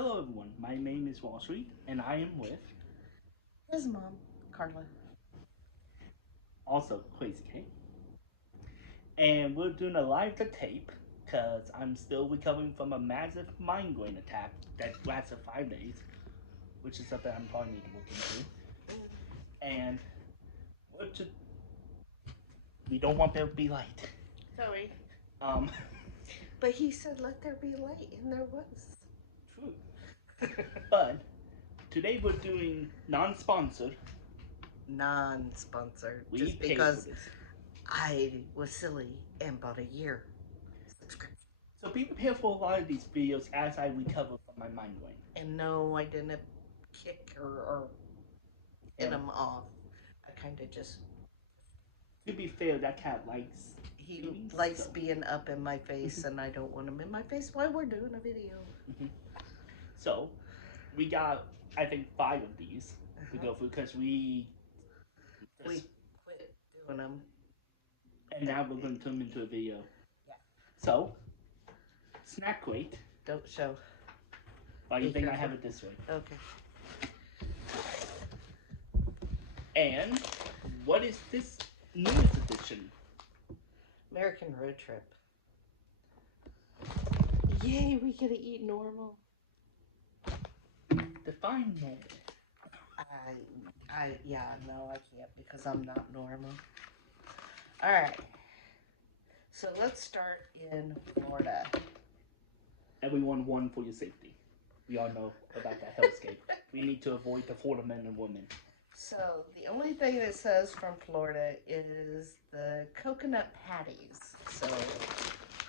Hello everyone, my name is WalStreet and I am with His mom, Carla. also Crazy K. And we're doing a live to tape because I'm still recovering from a massive migraine attack that lasted 5 days, which is something I'm probably need to look into. And we're just, we don't want there to be light. Sorry. Um, But he said, let there be light, and there was. true. But today we're doing non-sponsored. Non-sponsored. We Just paid for because this. I was silly and bought a year subscription. So be prepared for a lot of these videos as I recover from my migraine. And no, I didn't kick or hit him off. I kind of just. To be fair, that cat likes He babies, likes so. being up in my face, and I don't want him in my face while we're doing a video. So, we got, I think, 5 of these to go through because We quit doing them. and now we're going to turn them into a video. Yeah. So, snack crate. Don't show. Why do you think I have it this way? Okay. And what is this newest edition? American Road Trip. Yay, we get to eat normal. Define normal. No, I can't because I'm not normal. All right. So let's start in Florida. Everyone, one for your safety. We all know about that hellscape. We need to avoid the Florida men and women. So the only thing that says from Florida is the coconut patties. So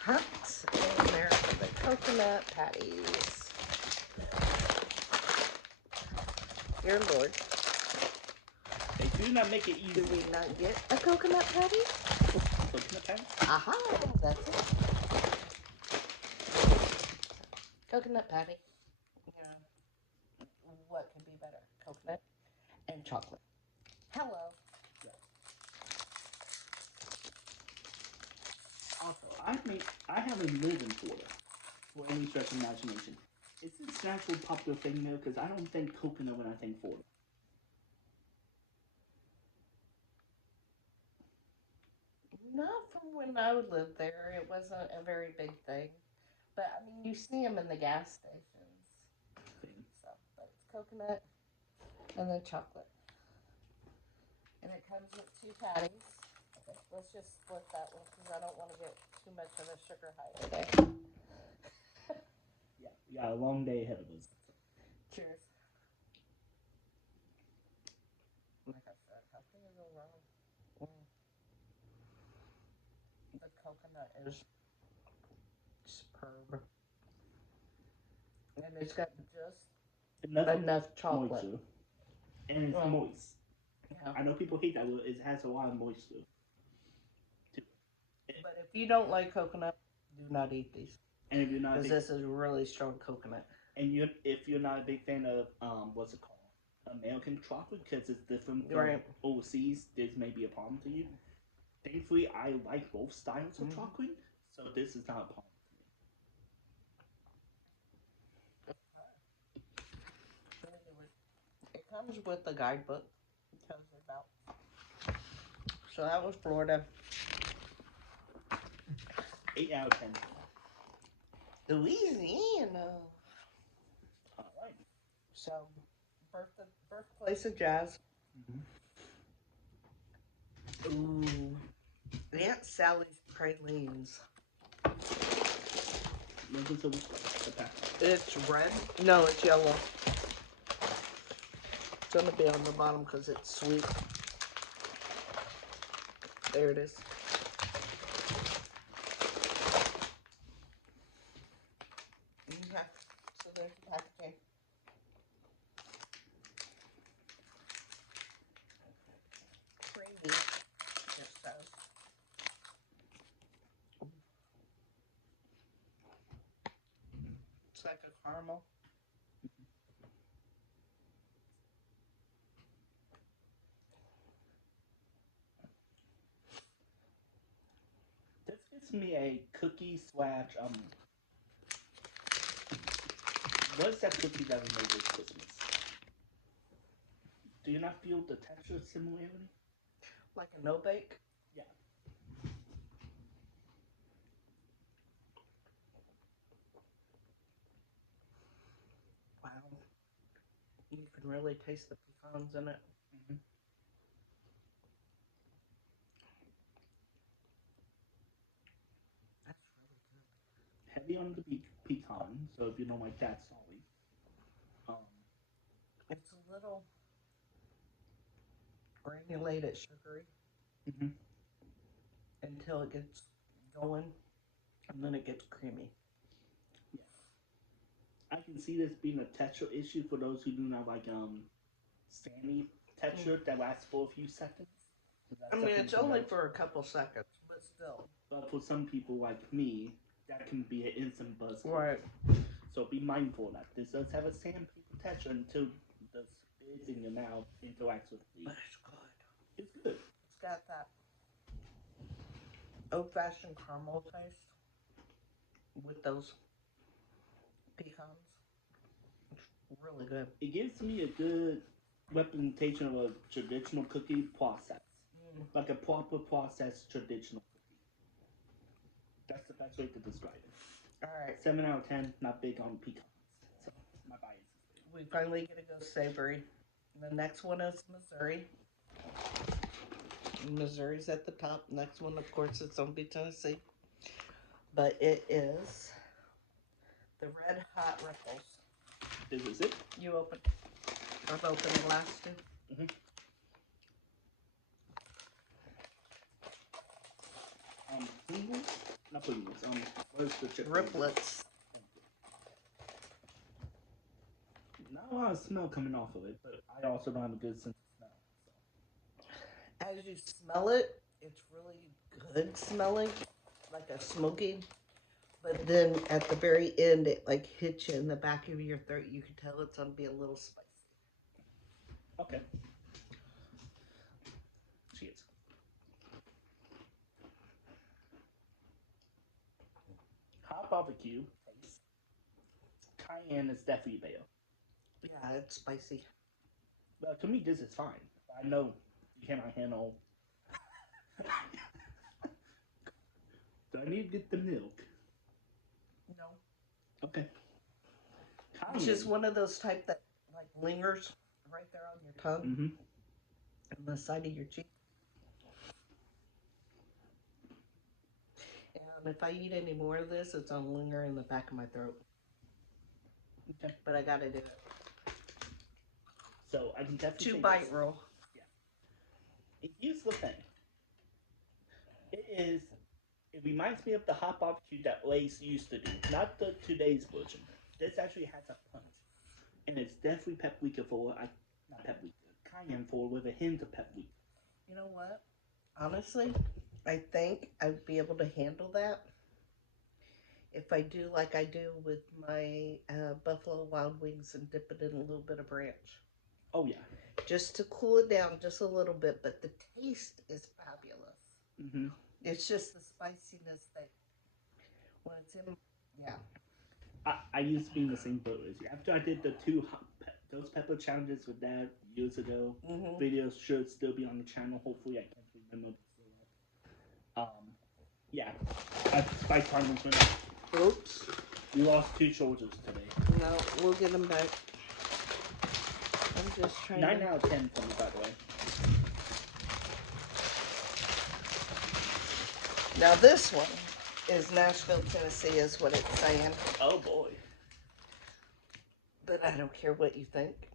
hunt in America, the coconut patties. Dear Lord. They do not make it easy. Do we not get a coconut patty? Coconut patty? Aha, that's it. Coconut patty. Yeah. What could be better? Coconut and chocolate. Hello. Also, I haven't lived in Florida for any stretch of imagination. Is this an actual popular thing there? Because I don't think coconut when I think Florida. Not from when I would live there. It wasn't a very big thing. But I mean, you see them in the gas stations. So, but it's coconut and then chocolate. And it comes with 2 patties. Okay, let's just split that one because I don't want to get too much of a sugar high today. Yeah, we got a long day ahead of us. Cheers. Like I said, how can you go wrong? The coconut is superb. And it's got just enough chocolate. Moisture. And it's moist. Yeah. I know people hate that word. It has a lot of moisture. But if you don't like coconut, do not eat these. And if you're not, because this is really strong coconut. And if you're not a big fan of what's it called, American chocolate, because it's different from right. overseas, this may be a problem to you. Thankfully, I like both styles of chocolate, so this is not a problem. It comes with a guidebook. It tells you about. So that was Florida. 8 out of 10. Louisiana. All right. So, birthplace of jazz. Ooh. Aunt Sally's pralines. It's red. No, it's yellow. It's going to be on the bottom because it's sweet. There it is. Okay. So there's the packaging. Creamy, it says. It's like a caramel. This gives me a cookie slash What is that cookie that we made this Christmas? Do you not feel the texture similarity? Like a no bake? Yeah. Wow. You can really taste the pecans in it. Mm-hmm. That's really good. Heavy on the pecan, so if you don't like that salty. Um, It's a little granulated sugary mm-hmm. until it gets going, and then it gets creamy. Yeah. I can see this being a texture issue for those who do not like sandy Mm. texture that lasts for a few seconds. I That's mean, something it's to only note. for a couple seconds, but still. But for some people like me, that can be an instant buzz kill. Right. So be mindful of that. This does have a sandpaper texture until the spit in your mouth interacts with the. But it's good. It's good. It's got that old fashioned caramel taste with those pecans. It's really good. It gives me a good representation of a traditional cookie process, Mm. like a proper processed traditional cookie. That's the best way to describe it. All right. 7 out of 10. Not big on pecans, so my bias is We finally get to go savory. The next one is Missouri. Missouri's at the top. Next one, of course, is going to be Tennessee. But it is the Red Hot Ripples. there. This is it. You open. I've opened the last two. Mm-hmm. Pringles? Not Pringles. Where's the chip? Riplets. Not a lot of smell coming off of it, but I also don't have a good sense of smell. So. As you smell it, it's really good smelling, like a smoky. But then at the very end, it like hits you in the back of your throat. You can tell it's gonna be a little spicy. Okay. Cheers. Hot barbecue taste. Cayenne is definitely there. Yeah, it's spicy. But to me, this is fine. I know you cannot handle. Do I need to get the milk? No, Okay. it's Cayenne. just one of those type that like lingers right there on your tongue, Mm-hmm. on the side of your cheek. And if I eat any more of this, it's gonna linger in the back of my throat. Okay. But I gotta do it. So I can definitely Two say bite this. rule. Yeah. Here's the thing. It is. It reminds me of the hot barbecue that Lay's used to do, not the today's version. This actually has a punch, and it's definitely paprika for not paprika, cayenne for with a hint of paprika. You know what? Honestly, I think I'd be able to handle that if I do like I do with my Buffalo Wild Wings and dip it in a little bit of ranch. Oh yeah. Just to cool it down just a little bit, but the taste is fabulous. Mm-hmm. It's just the spiciness that when it's in, yeah. I used to be in the same boat as you. After I did the those pepper challenges with Dad years ago, Mm-hmm. videos should still be on the channel. Hopefully, I can't remember if it's still up. Yeah, Spice Partners went up. Oops. We lost 2 soldiers today. No, we'll get them back. I'm just trying 9 out of 10 for me, by the way. Now this one is Nashville, Tennessee, is what it's saying. Oh boy. But I don't care what you think.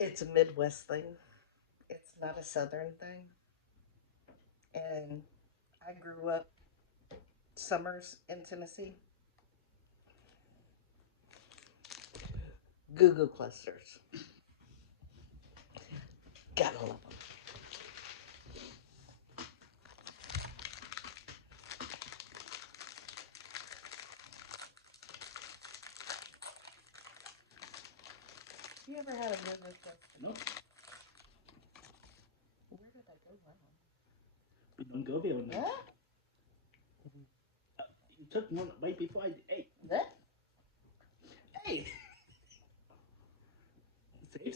It's a Midwest thing. It's not a Southern thing. And I grew up summers in Tennessee. Goo clusters. Gotta love them. You ever had a goo cluster? Nope. Where did I go now? We don't go there now. What? You took one right before I. Hey. That? Hey.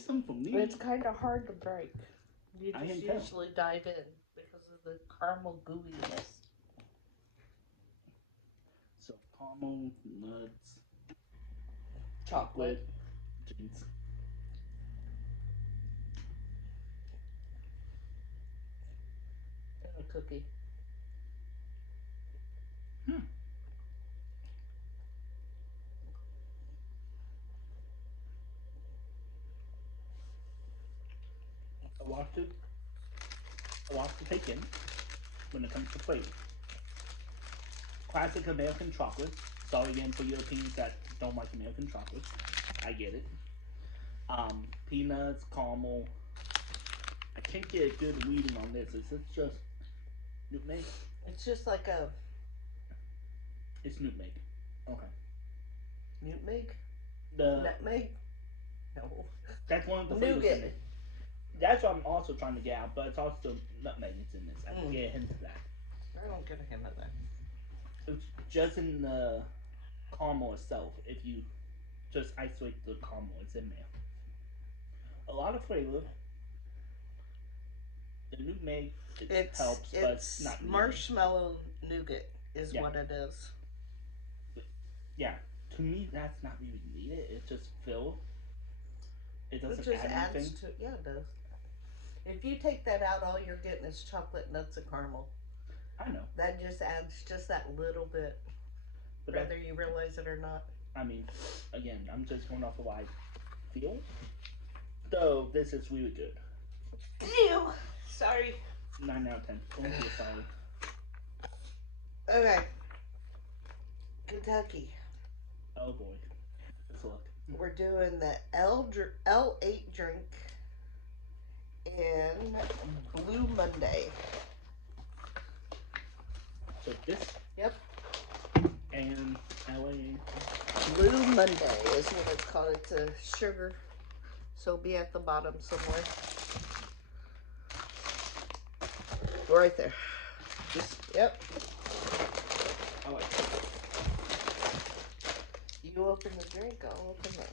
some for me. It's kind of hard to break. You I just can tell. usually dive in because of the caramel gooiness. So caramel, nuts, Chocolate. chocolate, drinks. And a cookie. Hmm. A lot to take in when it comes to flavor. Classic American chocolate. Sorry again for Europeans that don't like American chocolate. I get it. Peanuts, caramel. I can't get a good reading on this. Is this just nutmeg? It's just like a It's nutmeg. Okay. nutmeg? The Nutmeg? No. That's one of the flavors in Nougat. it. That's what I'm also trying to get out, but it's also nutmeg is in this. I can Mm. get a hint of that. I don't get a hint of that. It's just in the caramel itself. If you just isolate the caramel, it's in there. A lot of flavor. The nutmeg it It's helps, but it's it's not needed. marshmallow nougat is Yeah, what it is. yeah. To me, that's not really needed. It's just fill. It It doesn't just add adds anything. to, yeah, it does. If you take that out, all you're getting is chocolate, nuts, and caramel. I know, That just adds just that little bit, but whether you realize it or not. I mean, again, I'm just going off of what I feel. Though this is really good. Ew. Sorry. 9 out of 10. Don't feel sorry. Okay. Kentucky. Oh boy, let's look. We're doing the L8 drink in Blue Monday. So this Yep. and LA. Blue Monday is what it's called. It's a sugar. So it'll be at the bottom somewhere. Right there. This Yep. I like. You open the drink, I'll open this.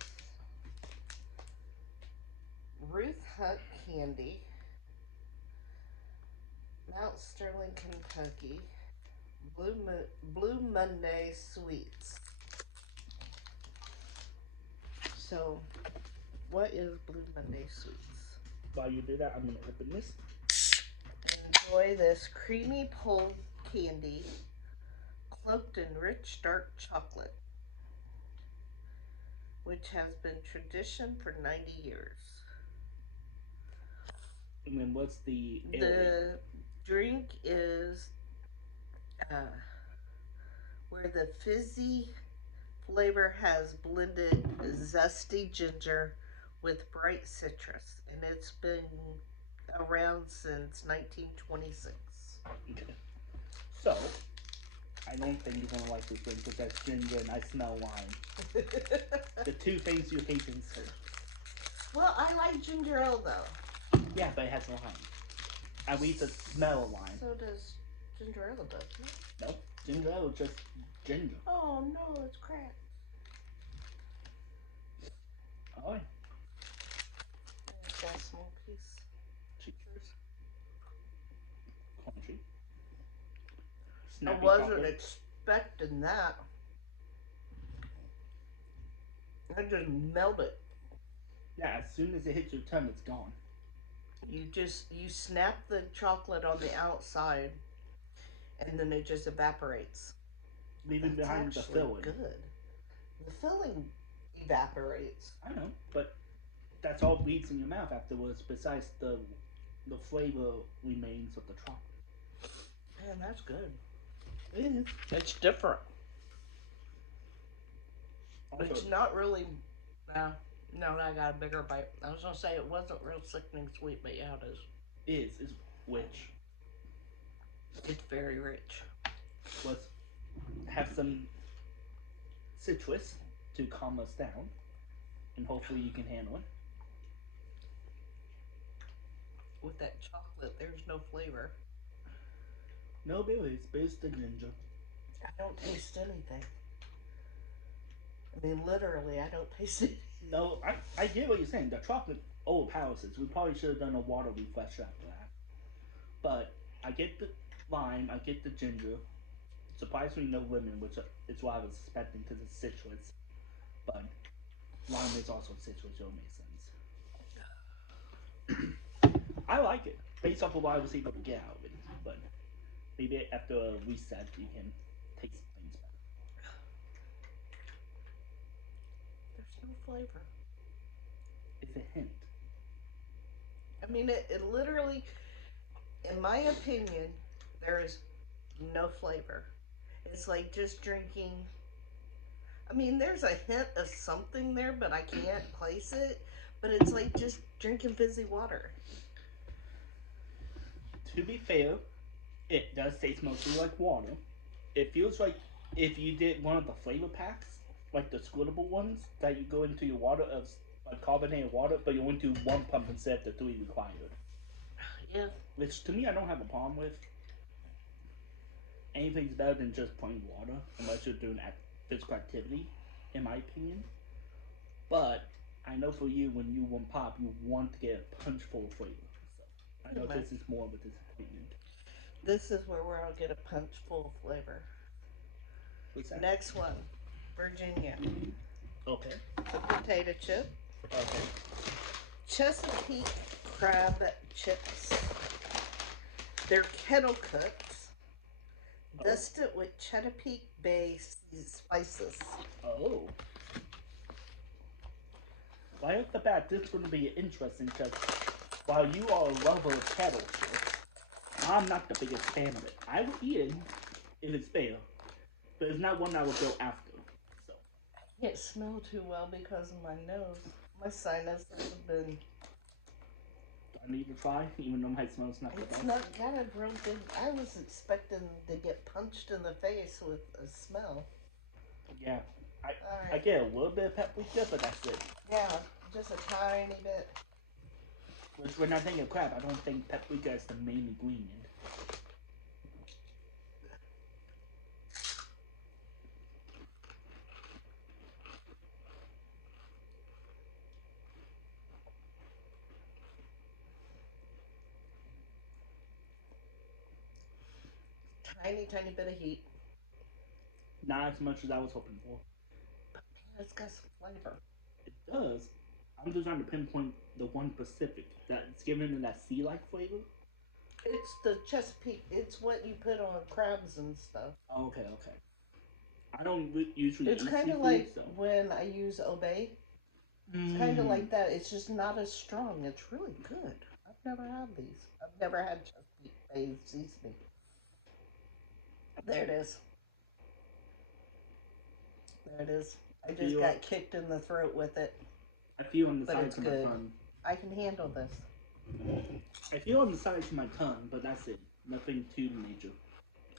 Ruth Hunt Candy. Mount Sterling, Kentucky. Blue Monday Sweets. So, what is Blue Monday Sweets? While you do that, I'm gonna open this. Enjoy this creamy pulled candy cloaked in rich dark chocolate, which has been tradition for 90 years. And then what's the LA? The drink is uh, where the fizzy flavor has blended zesty ginger with bright citrus, and it's been around since 1926. Okay. So I don't think you're gonna like this drink because that's ginger and I smell wine. The two things you hate in soda. Well, I like ginger ale though. Yeah, but it has no wine. At least the smell of wine. So does ginger ale, doesn't it? No, ginger ale is just ginger. Oh no, it's cracked. Oh, There's that small piece. cheers. Crunchy. I Snappy wasn't chocolate. expecting that. I just melted. Yeah, as soon as it hits your tongue, it's gone. You snap the chocolate on the outside, and then it just evaporates. Leaving That's behind the actually filling. good. The filling evaporates. I know, but that's all leaves in your mouth afterwards. Besides the flavor remains of the chocolate. Man, that's good. It is. It's different. Also, It's not really. No, no, I got a bigger bite. I was gonna say it wasn't real sickening sweet, but yeah, it is. is which It's very rich. let's have some citrus to calm us down, and hopefully you can handle it. With that chocolate, there's no flavor. No berries, but it's the ginger. I don't taste anything. I mean, literally, I don't taste it. No, I get what you're saying. The chocolate overpowers it. We probably should have done a water refresher after that. But I get the lime, I get the ginger. Surprisingly, no lemon, which is what I was expecting because it's citrus. But lime is also citrus, so it makes sense. I like it based off of what I was able to get out of it. But maybe after a reset, you can taste things better. There's no flavor. It's a hint. I mean, it literally, in my opinion, there is no flavor. It's like just drinking. I mean, there's a hint of something there, but I can't place it. But it's like just drinking fizzy water. To be fair, it does taste mostly like water. It feels like if you did one of the flavor packs, like the squittable ones that you go into your water of like carbonated water, but you only do one pump instead of the three required. Yeah. Which to me, I don't have a problem with. Anything's better than just plain water, unless you're doing physical activity, in my opinion. But I know for you, when you want pop, you want to get a punch full of flavor. So I Pretty know much. this is more of a disappointment. This is where I'll get a punch full of flavor. What's that? Next one, Virginia. Okay. A potato chip. Okay. Chesapeake crab chips. They're kettle cooked. Oh. Dusted with Chesapeake Bay spices. Oh. Right off the bat, this is going to be interesting because while you are a lover of kettle chips, I'm not the biggest fan of it. I would eat it if it's there, but it's not one I would go after. So, Can't smell too well because of my nose. My sinuses have been. do I need to try, even though my smell's not the It's best? not got a real good. I was expecting to get punched in the face with a smell. Yeah, I I Alright. get a little bit of paprika, but that's it. Yeah, just a tiny bit. Which when I think of crab, I don't think paprika is the main ingredient. Tiny, tiny bit of heat. Not as much as I was hoping for. But man, it's got some flavor. It does. I'm just trying to pinpoint the one specific that's giving it that sea-like flavor. It's the Chesapeake. It's what you put on crabs and stuff. Oh, okay, okay. I don't usually It's eat kind of seafood, like so. when I use Obey. It's kind of Mmm. like that. It's just not as strong. It's really good. I've never had these. I've never had Chesapeake Bay seasoning. There it is. There it is. I I just feel got kicked in the throat with it, I feel on the but it's sides of my good. tongue. I can handle this. I feel on the sides of my tongue, but that's it. Nothing too major.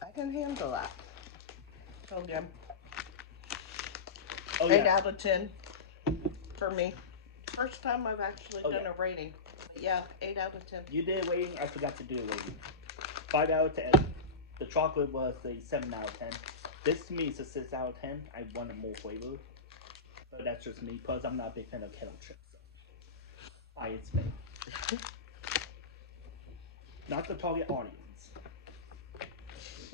I can handle that. Told you. Oh 8 yeah. out of 10 for me. First time I've actually Oh done yeah. a rating. But yeah, 8 out of 10. You did a rating. I forgot to do a rating. 5 out of 10. The chocolate was a 7 out of 10. This to me is a 6 out of 10. I wanted more flavor, but that's just me because I'm not a big fan of kettle chips. So I expect not the target audience.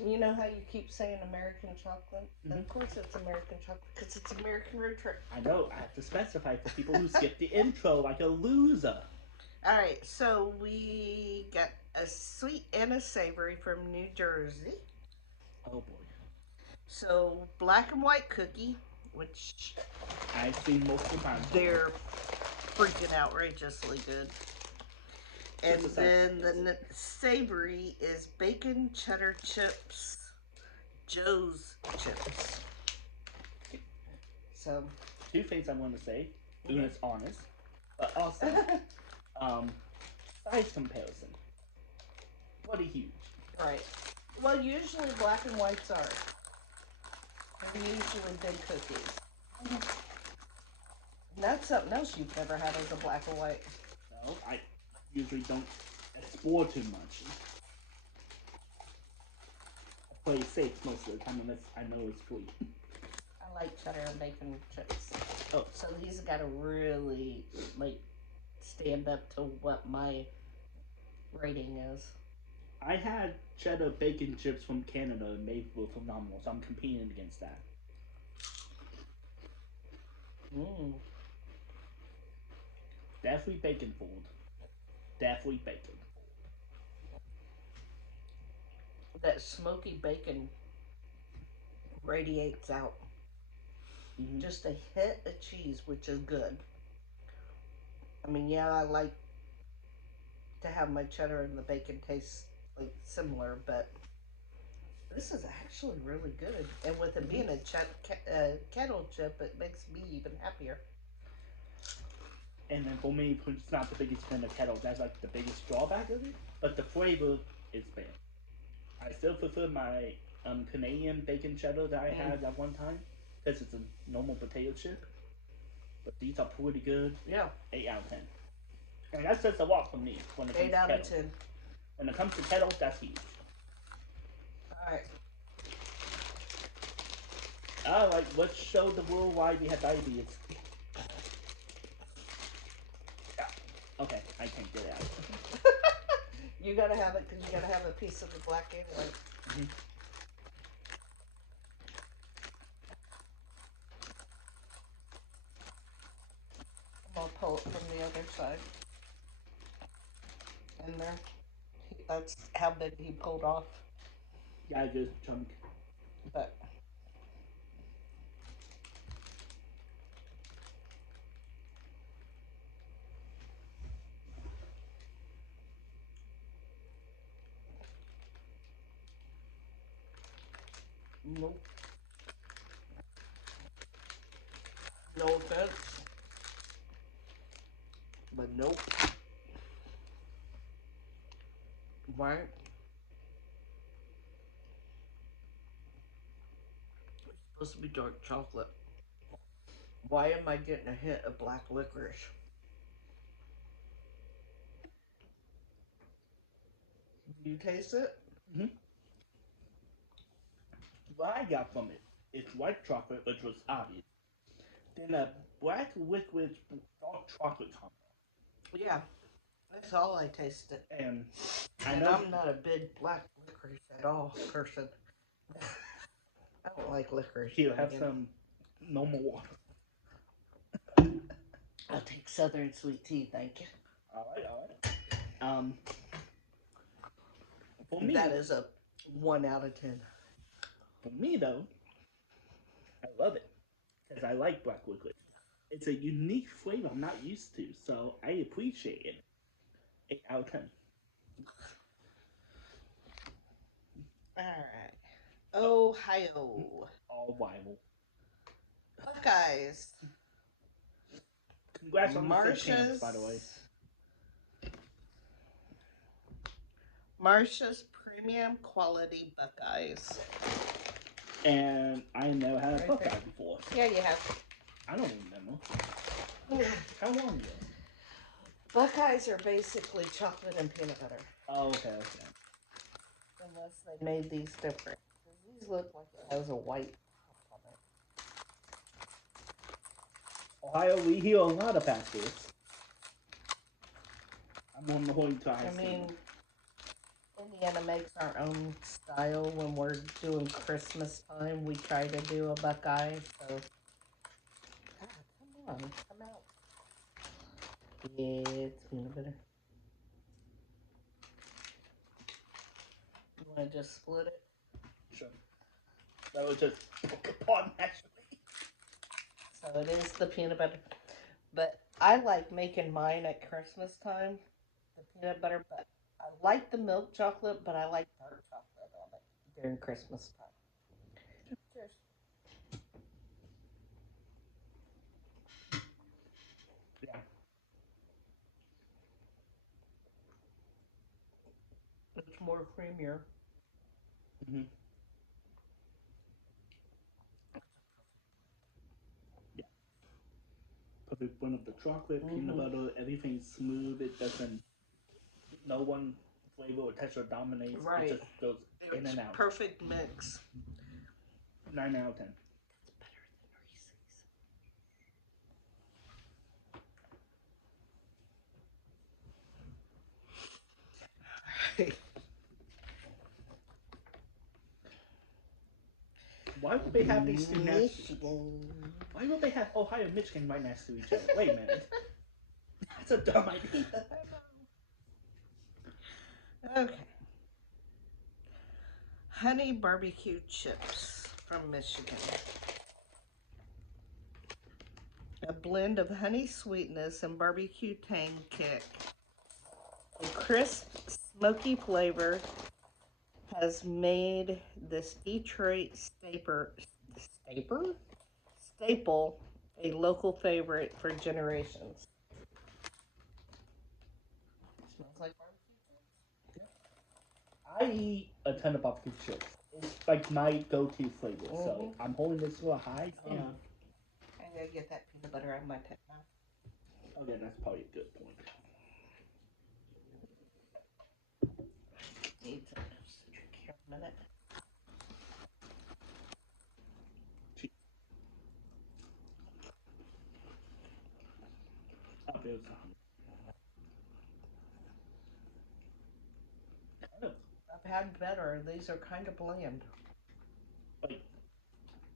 You know how you keep saying American chocolate? Mm-hmm. Of course it's American chocolate because it's American road trip. I know. I have to specify for people who skip the intro like a loser. All right, so we got a sweet and a savory from New Jersey. Oh boy. So black and white cookie, which I've seen multiple times. they're freaking outrageously good. And Just a side then yes. the savory is bacon cheddar chips, Joe's chips. So Two things I want to say. Una is honest, but also um, size comparison. Pretty huge. right. Well, usually black and whites are. They're usually big cookies. And that's something else you've never had as a black and white. No, I usually don't explore too much. I play safe most of the time unless I know it's free. I like cheddar and bacon chips. Oh, So these got to really like stand up to what my rating is. I had cheddar bacon chips from Canada and they were phenomenal, so I'm competing against that. Mm. Definitely bacon food. Definitely bacon. That smoky bacon radiates out. Mm-hmm. Just a hit of cheese, which is good. I mean, yeah, I like to have my cheddar and the bacon taste like similar, but this is actually really good. And with it Mm-hmm. being a kettle chip, it makes me even happier. And then for me, it's not the biggest fan of kettle. That's like the biggest drawback of it. But the flavor is bad. I still prefer my Canadian bacon cheddar that I Mm. had at one time because it's a normal potato chip. But these are pretty good. Yeah, 8 out of 10. And that says a lot for me when it comes 8 to out of kettle. 10. When it comes to kettle, that's huge. All right. Alright, let's show the world why we have diabetes. Yeah. Okay, I can't get it out. You gotta have it because you gotta have a piece of the black and white. Mm-hmm. I'll pull it from the other side. In there. That's how big he pulled off. Yeah, good chunk. But nope. No offense. But nope. Right? It's supposed to be dark chocolate. Why am I getting a hint of black licorice? Do you taste it? Mm-hmm. What I got from it is white chocolate, which was obvious. Then a black liquid dark chocolate combo. Yeah, that's all I tasted. And I And know I'm not a big black licorice at all person. I don't like licorice, he'll then have again. some normal water. I'll take Southern sweet tea, thank you. Alright, alright. Um, for That me, is a 1 out of 10. for me though, I love it because I like black liquid. It's a unique flavor I'm not used to, so I appreciate it. 8 out of 10. All right. Ohio. All rival. Buckeyes. Congrats on the 6 champs, by the way. Marsha's Marsha's premium quality Buckeyes. And I never had a Right Buckeye there. before. Yeah, you have. I don't remember. How long ago? Buckeyes are basically chocolate and peanut butter. Oh, okay, okay. Unless they made these different. These look like it has a white top on Ohio, we hear a lot about this. I'm on the whole time. it. I mean, Indiana makes our own style when we're doing Christmas time. We try to do a Buckeye, so. God, come on, come out. Yeah, it's peanut butter. You want to just split it? Sure. That was just upon naturally. So it is the peanut butter. But I like making mine at Christmas time, the peanut butter. But I like the milk chocolate, but I like dark chocolate on it during Christmas time. Cheers. Yeah. It's more creamier. Mm-hmm. Yeah. Perfect blend of the chocolate, peanut Mm-hmm. butter, everything's smooth. It doesn't, no one flavor or texture dominates. It Right. just goes in It's and out. perfect mix. 9 out of 10. That's better than Reese's. Why would they have these two next? Michigan. Why would they have Ohio and Michigan right next to each other? Wait a minute. That's a dumb idea. Okay. Honey barbecue chips from Michigan. A blend of honey sweetness and barbecue tang kick. A crisp, smoky flavor has made this Detroit staple a local favorite for generations. Smells like barbecue. I eat a ton of barbecue chips. It's like my go-to flavor. So I'm holding this to a high. Hang on. I gotta get that peanut butter out of my mouth. Okay, that's probably a good point. Need to drink here a minute. I've had better. These are kind of bland. Like,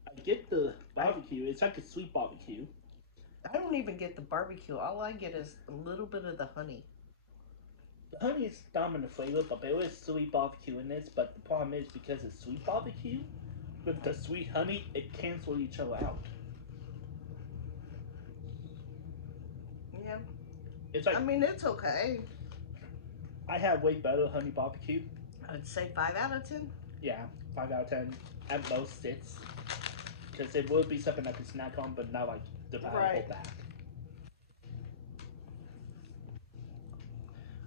I get the barbecue. It's like a sweet barbecue. I don't even get the barbecue. All I get is a little bit of the honey. The honey is dominant flavor, but there is sweet barbecue in this. But the problem is because it's sweet barbecue, with the sweet honey, it cancels each other out. Yeah. It's like I mean, it's okay. I have way better honey barbecue. I'd say 5 out of 10. Yeah, 5 out of 10 at most 6, because it would be something I could snack on, but not like the whole back.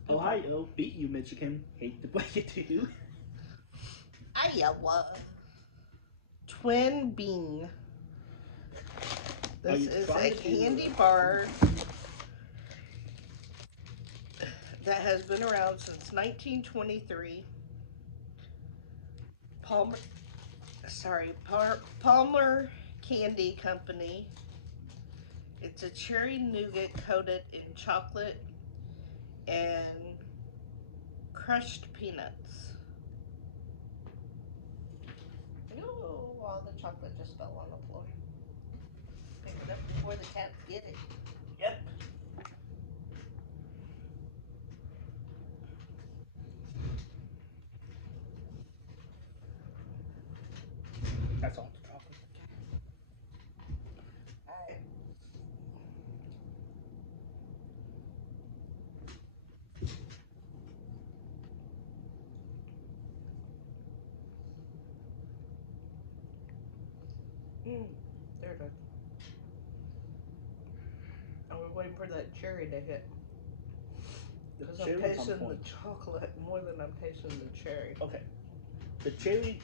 Ohio beat you, Michigan. Hate to break it to you. Iowa. Twin Bean. This is a candy bar that has been around since 1923. Palmer Candy Company. It's a cherry nougat coated in chocolate and crushed peanuts. Oh, all the chocolate just fell on the floor. Pick it up before the cats get it. Yep. That's all the chocolate. Alright. There it is. I was waiting for that cherry to hit. Because I'm tasting the chocolate more than I'm tasting the cherry. Okay. The cherry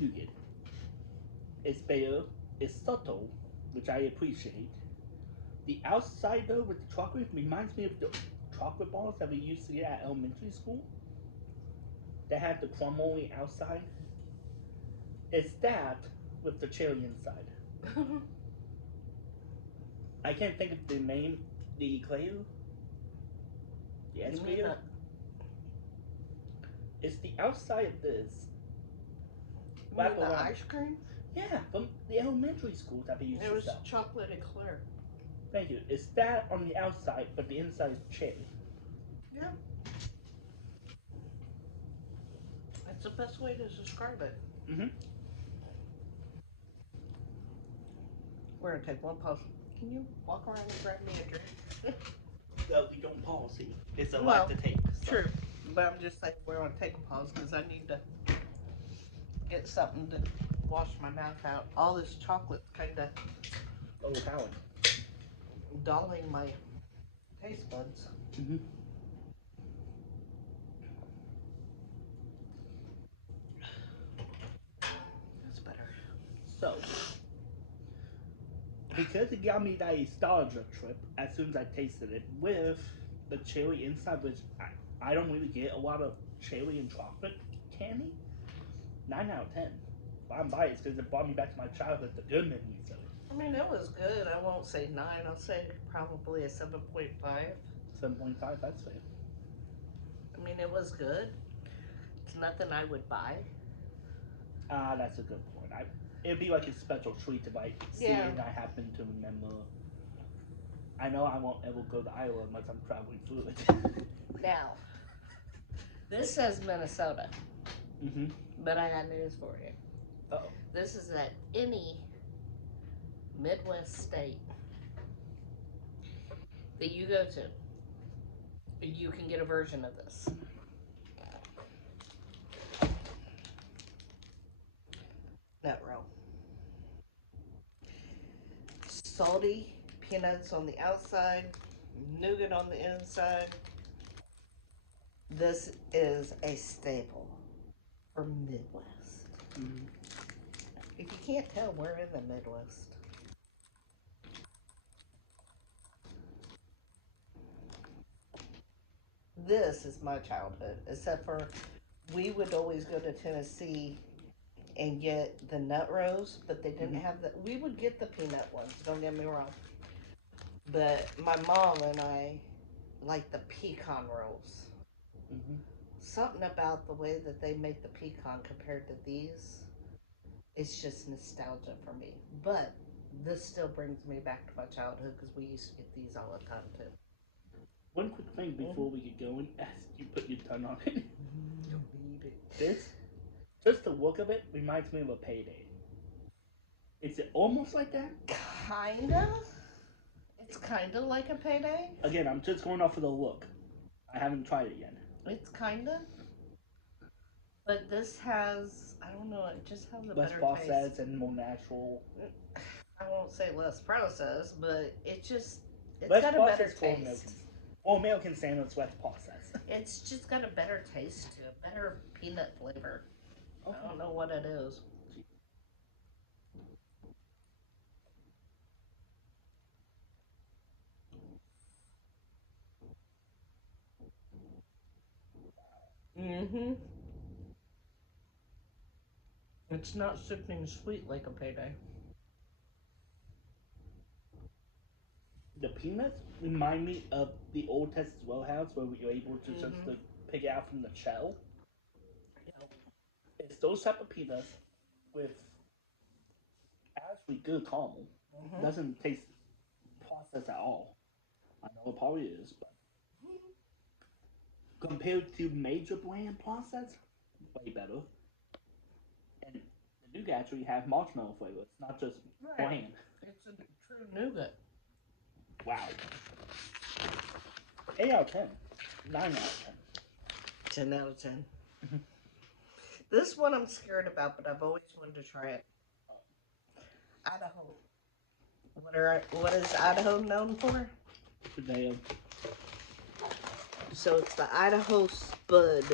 nougat is better, it's subtle, which I appreciate. The outside though with the chocolate reminds me of the chocolate balls that we used to get at elementary school. That had the crumbly outside. It's that with the cherry inside. I can't think of the name. The eclair? The eclair? It's the outside of this. You mean the ice cream? Yeah, from the elementary school that they used to sell. It was chocolate eclair. Thank you. It's that on the outside, but the inside is cherry. Yeah. That's the best way to describe it. Mm-hmm. We're gonna take one pause. Can you walk around and grab me a drink? We don't pause here. It's a lot to take. So. True. But I'm just saying we're gonna take a pause because I need to get something to wash my mouth out. All this chocolate's kinda overpowering. Dulling my taste buds. Mm-hmm. That's better. So, because it got me that nostalgia trip as soon as I tasted it with the cherry inside, which I don't really get a lot of cherry and chocolate candy, 9 out of 10. Why I'm biased because it brought me back to my childhood, the good memories of it. I mean, it was good. I won't say 9. I'll say probably a 7.5. 7.5, that's fair. I mean, it was good. It's nothing I would buy. Ah, that's a good point. It'd be like a special treat if I see Yeah. it and I happen to remember. I know I won't ever go to Iowa unless I'm traveling through it. Now, this says Minnesota, Mm-hmm. but I got news for you. Uh-oh. This is that any Midwest state that you go to, you can get a version of this. Nut roll. Salty peanuts on the outside, nougat on the inside. This is a staple for Midwest. Mm-hmm. If you can't tell, we're in the Midwest. This is my childhood, except for we would always go to Tennessee and get the nut rows, but they didn't Mm-hmm. have the. We would get the peanut ones. Don't get me wrong, but my mom and I like the pecan rolls. Mm-hmm. Something about the way that they make the pecan compared to these, it's just nostalgia for me. But this still brings me back to my childhood because we used to get these all the time too. One quick thing before we get going, as you put your tongue on it, You'll need it. this, just the look of it, reminds me of a payday. Is it almost like that? Kinda. It's kinda like a payday. Again, I'm just going off of the look. I haven't tried it yet. It's kinda. But this has, I don't know, it just has a Less better processed taste. and more natural. I won't say less processed, but it's Less got a better processed for taste. Americans. Or American standards, less processed. It's just got a better taste to it, better peanut flavor. Okay. I don't know what it is. Mm-hmm. It's not sickening sweet like a payday. The peanuts remind me of the old Texas Roadhouse where we were able to just Mm-hmm. pick it out from the shell. Yep. It's those type of peanuts with actually good caramel. Mm-hmm. Doesn't taste processed at all. I know it probably is, but compared to major brand process, way better. And the nougat actually have marshmallow flavor. It's not just Right. bland. It's a true nougat. Wow. 8 out of 10. 9 out of 10 out of 10. 10. This one I'm scared about, but I've always wanted to try it. Idaho. What is Idaho known for? Today, So it's the Idaho Spud.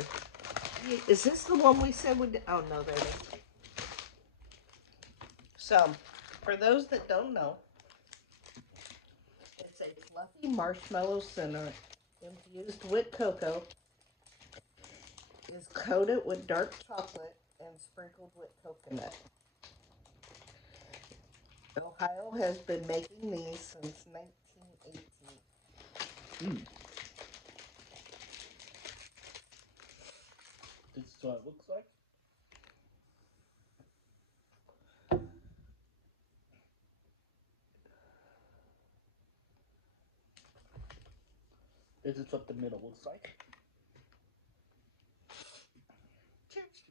Is this the one we said would? Oh no, there it is. So, for those that don't know, it's a fluffy marshmallow center infused with cocoa, is coated with dark chocolate and sprinkled with coconut. Ohio has been making these since 1918. mm, this is what it looks like. This is what the middle looks like. Cheers.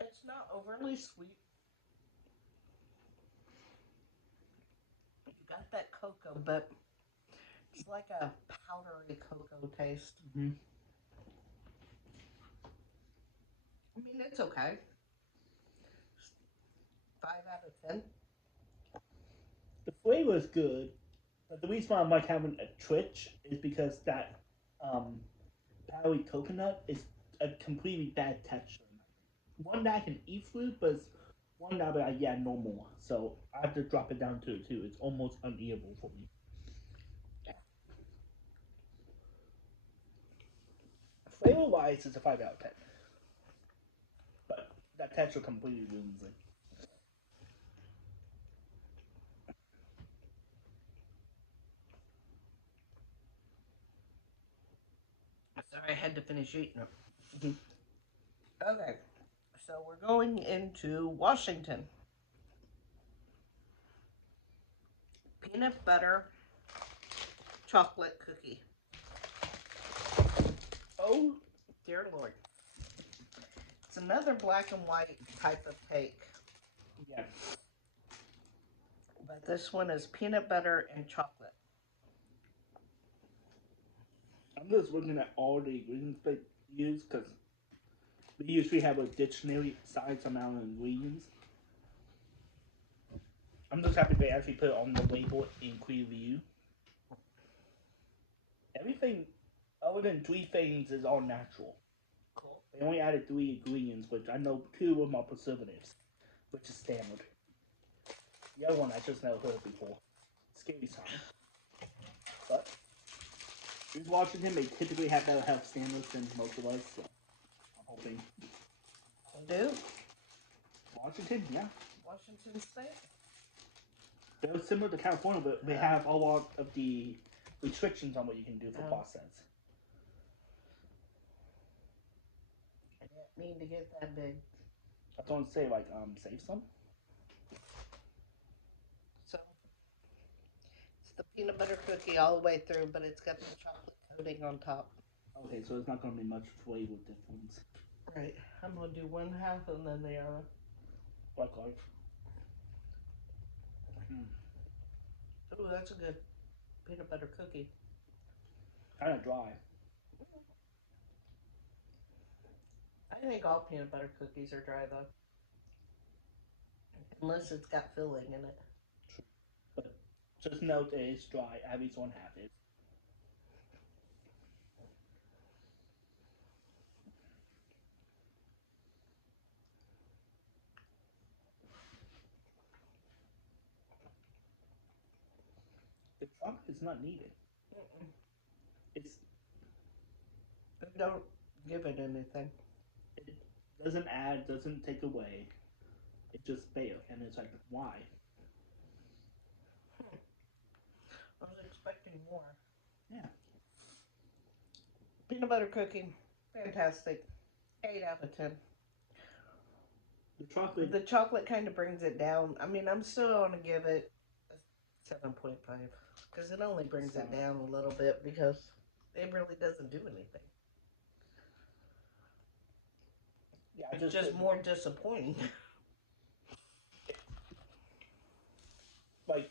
It's not overly sweet. You got that cocoa, but it's like a powdery cocoa taste. Mm-hmm. I mean, it's okay. 5 out of 10. The flavor is good, but the reason why I'm like having a twitch is because that um, powdery coconut is a completely bad texture. One that I can eat through, but it's one that I'll be like, yeah, no more. So I have to drop it down to two. It's almost uneatable for me. Flavor wise, it's a 5 out of 10. But that texture completely ruins it. had to finish eating it. Mhm. Okay, so we're going into Washington. Peanut butter chocolate cookie. Oh, dear Lord. It's another black and white type of cake. Yeah. But this one is peanut butter and chocolate. I'm just looking at all the ingredients they use because we usually have a dictionary size amount of ingredients. I'm just happy they actually put it on the label in clear view. Everything other than three things is all natural. Cool. They only added three ingredients, which I know two of them are preservatives, which is standard. The other one I just never heard before. Scary sign. But in Washington, they typically have better health standards than most of us, so I'm hoping. They do? Washington, yeah. Washington State? They're similar to California, but they have a lot of the restrictions on what you can do for process. I didn't mean to get that big. I don't say like save some. So it's the peanut butter cookie all the way through, but it's got the chocolate coating on top. Okay, so it's not gonna be much flavor difference. Right. I'm gonna do one half and then the other. Like. Oh, that's a good peanut butter cookie. Kind of dry. I think all peanut butter cookies are dry though. Unless it's got filling in it. But just note that it's dry. At least one half is. The chocolate is not needed. Mm-mm. It's But don't give it anything. it doesn't add, doesn't take away. It's just there, and it's like why? I was expecting more. Yeah. Peanut butter cookie, fantastic. 8 out of 10. The chocolate. The chocolate kind of brings it down. I mean, I'm still going to give it a 7.5 because it only brings it down a little bit because it really doesn't do anything. Yeah, it's just more disappointing. Like,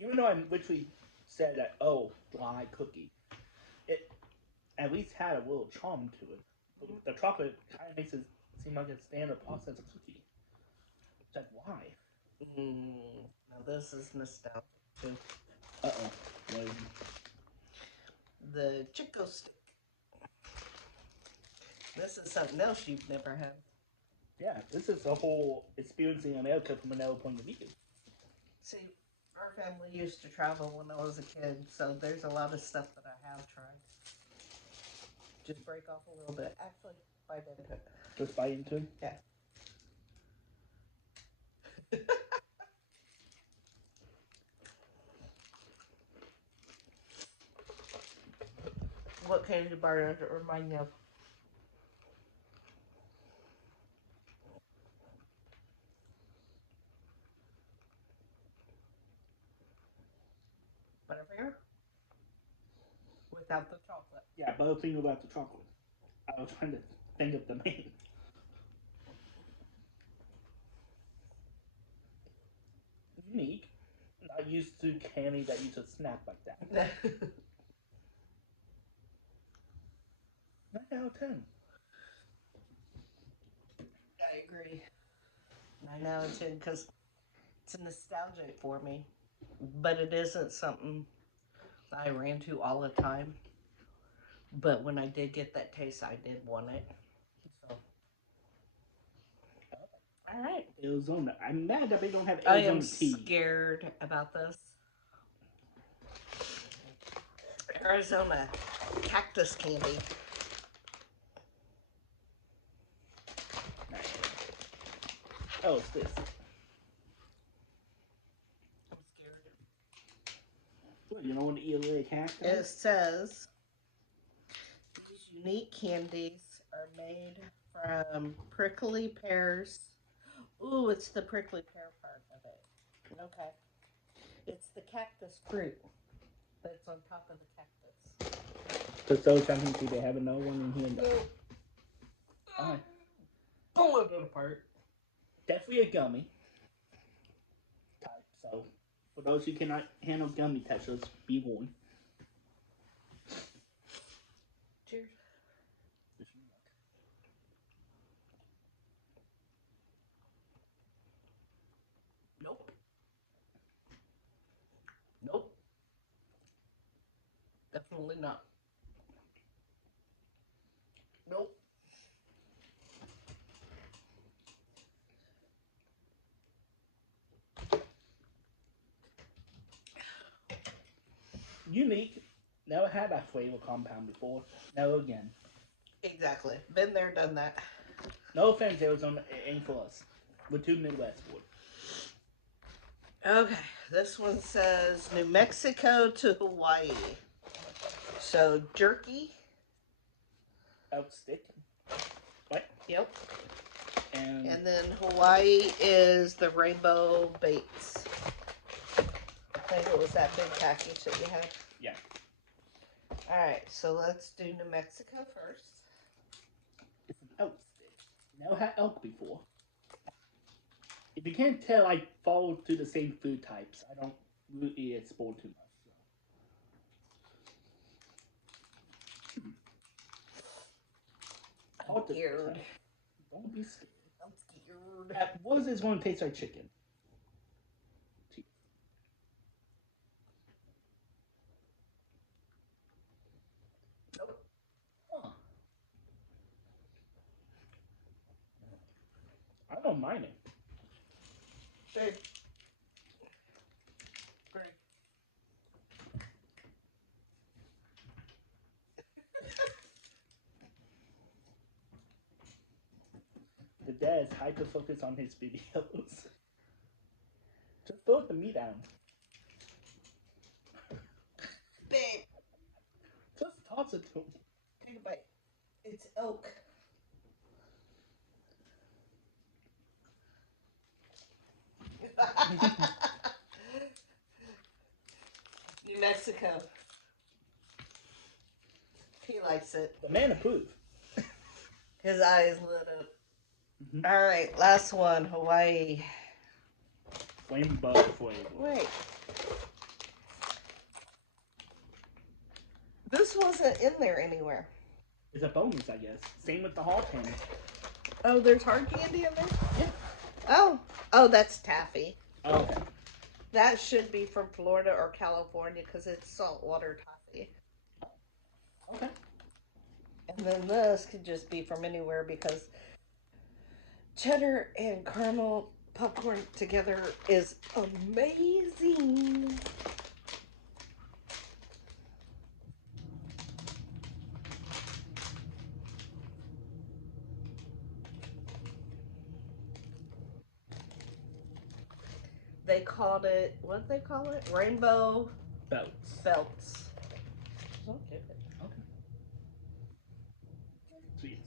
even though I literally said that, oh, dry cookie, it at least had a little charm to it. The chocolate kind of makes it seem like a standard processed cookie. It's like, why? Now this is nostalgic too. Uh-oh. The Chico stick. This is something else you've never had. Yeah, this is a whole experiencing America from another point of view. See, our family used to travel when I was a kid, so there's a lot of stuff that I have tried. Just break off a little bit. Actually, bite into it. Just bite into it? Yeah. What candy bar does it remind you of? Butterfinger? Without the chocolate. Yeah, Butterfinger without the chocolate. I was trying to think of the name. Unique. Not used to candy that used to snap like that. 9 out of 10. I agree. 9 out of 10 because it's nostalgic for me, but it isn't something I ran to all the time. But when I did get that taste, I did want it. So, all right. Arizona. I'm mad that they don't have I Arizona am tea. scared about this. Arizona cactus candy. Oh, it's this. I'm scared. What, you don't want to eat a little cactus? It says these unique candies are made from prickly pears. Ooh, it's the prickly pear part of it. Okay. It's the cactus fruit that's on top of the cactus. So chunky, do they have another one in here? No. Alright. Pulling it apart. Definitely a gummy type. So, for those who cannot handle gummy textures, be warned. Cheers. Nope. Nope. Definitely not. Nope. Unique. Never had that flavor compound before. Never again. Exactly. Been there, done that. No offense, Arizona, it ain't for us. We're too Midwest for it. Okay. This one says New Mexico to Hawaii. So jerky. Out stick. Right? Yep. And And then Hawaii is the rainbow baits. I think it was that big package that you had. yeah. Alright, so let's do New Mexico first. It's an elk stick. Never had elk before. If you can't tell, I fall to the same food types. I don't really explore too much. So. I'm scared. Don't be scared. I'm scared. What does this one taste like chicken? Nope. Huh. I don't mind it. Hey. Great. The dad is hyper focused on his videos. Just throw the meat out. Babe, Just toss it to him. take a bite. It's elk. New Mexico. He likes it. The man approved. His eyes lit up. All right, last one, Hawaii. Rainbow flavor. Wait. This wasn't in there anywhere. It's a bonus, I guess. Same with the hall candy. Oh, there's hard candy in there? Yeah. Oh, that's taffy. Okay. That should be from Florida or California because it's saltwater taffy. Okay. And then this could just be from anywhere because cheddar and caramel popcorn together is amazing. They called it, what did they call it? Rainbow Belts. belts. Okay. Okay. Sweet.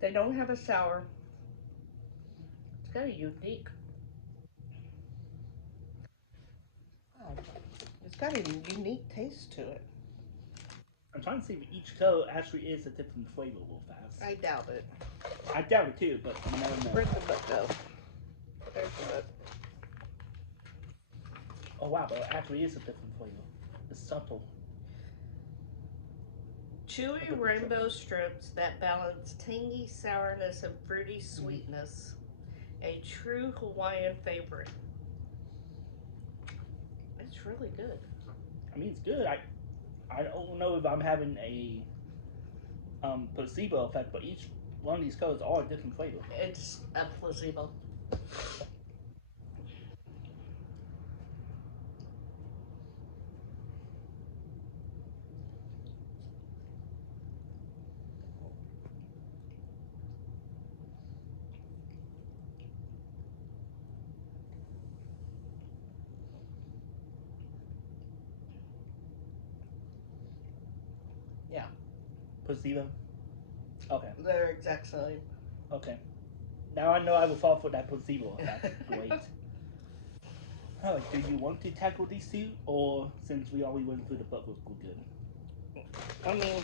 They don't have a sour. It's got a unique. It's got a unique taste to it. I'm trying to see if each color actually is a different flavor real fast. I doubt it. I doubt it too, but you never know. Where'd the book go? There's the book. Oh wow, but it actually is a different flavor. It's subtle. Chewy rainbow strips that balance tangy sourness and fruity sweetness. A true Hawaiian favorite. It's really good. I mean, it's good. I don't know if I'm having a placebo effect, but each one of these colors are a different flavor. It's a placebo. placebo. Okay. They're exact same. Okay. Now I know I will fall for that placebo effect. Great. Oh, do you want to tackle these two, or since we already went through the book, we're good? I mean,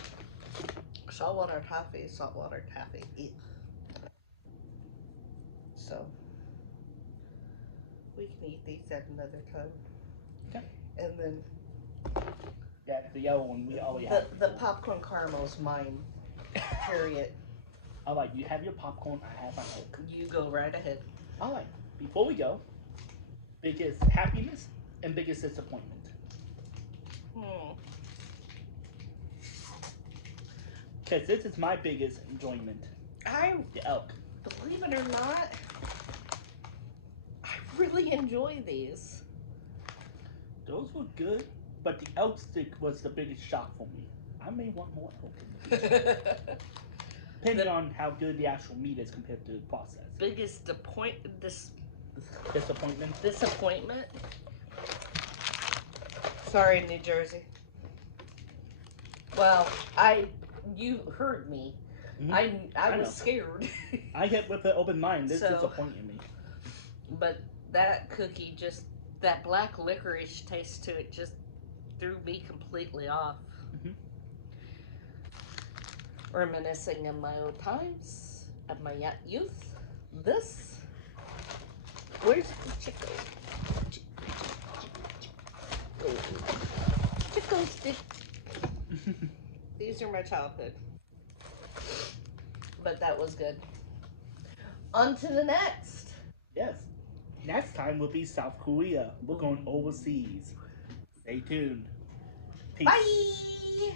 saltwater taffy, saltwater taffy. Ew. So we can eat these at another time. Okay. And then Yeah, the yellow one we already have. the popcorn caramel is mine. Period. All right, you have your popcorn. I have my Coke. You go right ahead. All right. Before we go, biggest happiness and biggest disappointment. Hmm. Because this is my biggest enjoyment. The elk. Believe it or not, I really enjoy these. Those were good, but the elk stick was the biggest shock for me. I may want more elk in the future. Depending on how good the actual meat is compared to the process. Biggest Disappointment. disappointment. Sorry, New Jersey. Well, you heard me. Mm-hmm. I was scared. I hit with an open mind. This So- disappointed me. But that cookie that black licorice taste to it just threw me completely off. Mm-hmm. Reminiscing of my old times, of my youth. This. Where's the Chico? Chico stick. These are my childhood. But that was good. On to the next. Yes. Next time will be South Korea. We're going overseas. Stay tuned. Peace. Bye.